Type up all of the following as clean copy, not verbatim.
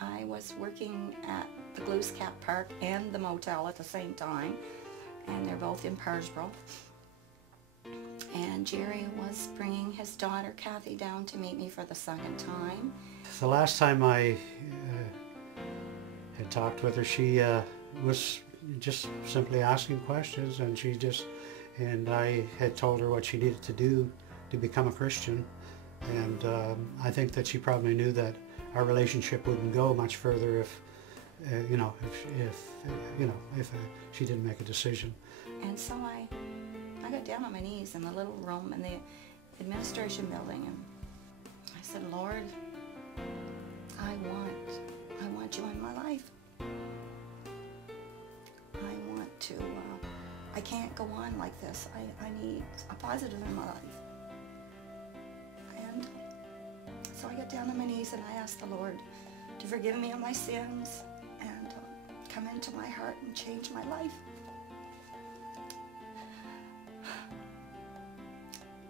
I was working at the Gloos Cap Park and the motel at the same time, and they're both in Parsboro. And Jerry was bringing his daughter Kathy down to meet me for the second time. The last time I had talked with her, she was just simply asking questions, and I had told her what she needed to do to become a Christian. And I think that she probably knew that our relationship wouldn't go much further if she didn't make a decision. And so I got down on my knees in the little room in the administration building, and I said, Lord, I want you in my life. I can't go on like this. I need a positive in my life. And so I got down on my knees and I asked the Lord to forgive me of my sins and come into my heart and change my life.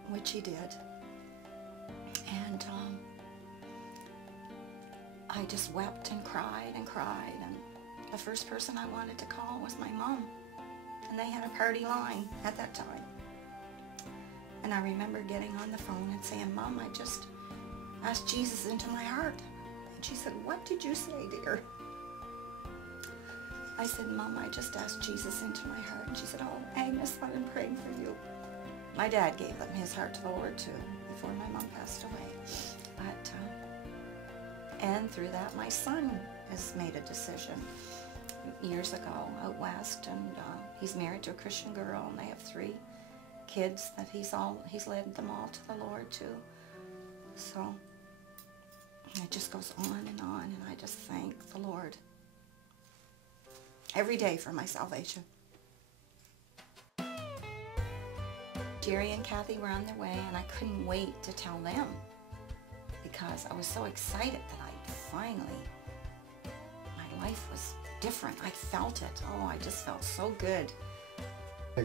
Which he did. And I just wept and cried and cried, and the first person I wanted to call was my mom, and they had a party line at that time. And I remember getting on the phone and saying, Mom, I just asked Jesus into my heart. And she said, what did you say, dear? I said, Mom, I just asked Jesus into my heart. And she said, oh, Agnes, I've been praying for you. My dad gave his heart to the Lord too before my mom passed away. And through that, my son has made a decision years ago out west, and he's married to a Christian girl, and they have 3 kids that he's led them all to the Lord too. So it just goes on, and I just thank the Lord every day for my salvation. Jerry and Kathy were on their way, and I couldn't wait to tell them because I was so excited that finally, my life was different. I felt it. Oh, I just felt so good.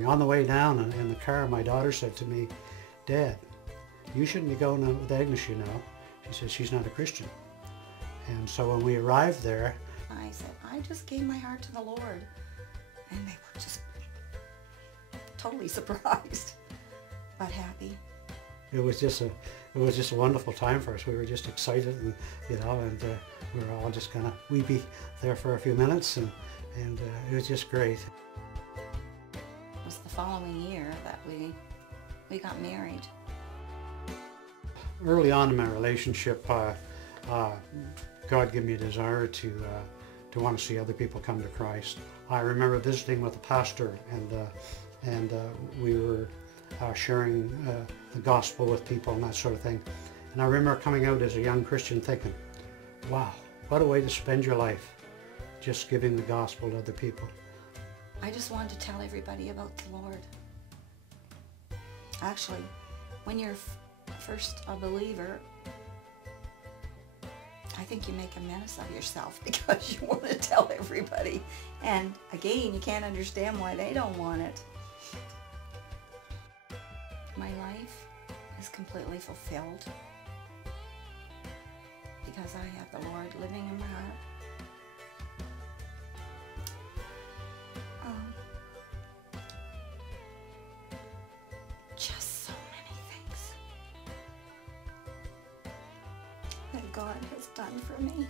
On the way down in the car, my daughter said to me, Dad, you shouldn't be going out with Agnes, you know. She says she's not a Christian. And so when we arrived there, I said, I just gave my heart to the Lord. And they were just totally surprised, but happy. It was just a wonderful time for us. We were just excited, and we were all just kind of weepy there for a few minutes, and it was just great. It was the following year that we got married. Early on in my relationship, God gave me a desire to want to see other people come to Christ. I remember visiting with a pastor, and we were sharing the gospel with people and that sort of thing. And I remember coming out as a young Christian thinking, wow, what a way to spend your life, just giving the gospel to other people. I just wanted to tell everybody about the Lord. Actually, when you're first a believer, I think you make a menace of yourself because you want to tell everybody. And again, you can't understand why they don't want it. My life is completely fulfilled because I have the Lord living in my heart. Just so many things that God has done for me.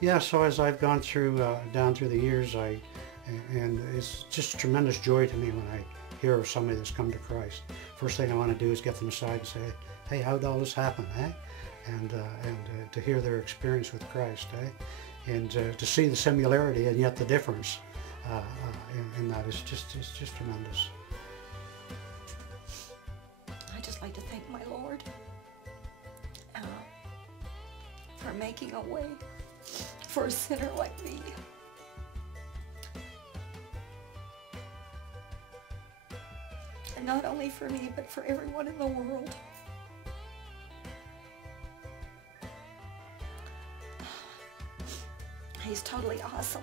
Yeah, so as I've gone through, down through the years, and it's just a tremendous joy to me when I hear of somebody that's come to Christ. First thing I want to do is get them aside and say, hey, how'd all this happen, eh? And to hear their experience with Christ, eh? And to see the similarity and yet the difference in that is just tremendous. I just like to thank my Lord for making a way for a sinner like me. And not only for me, but for everyone in the world. He's totally awesome.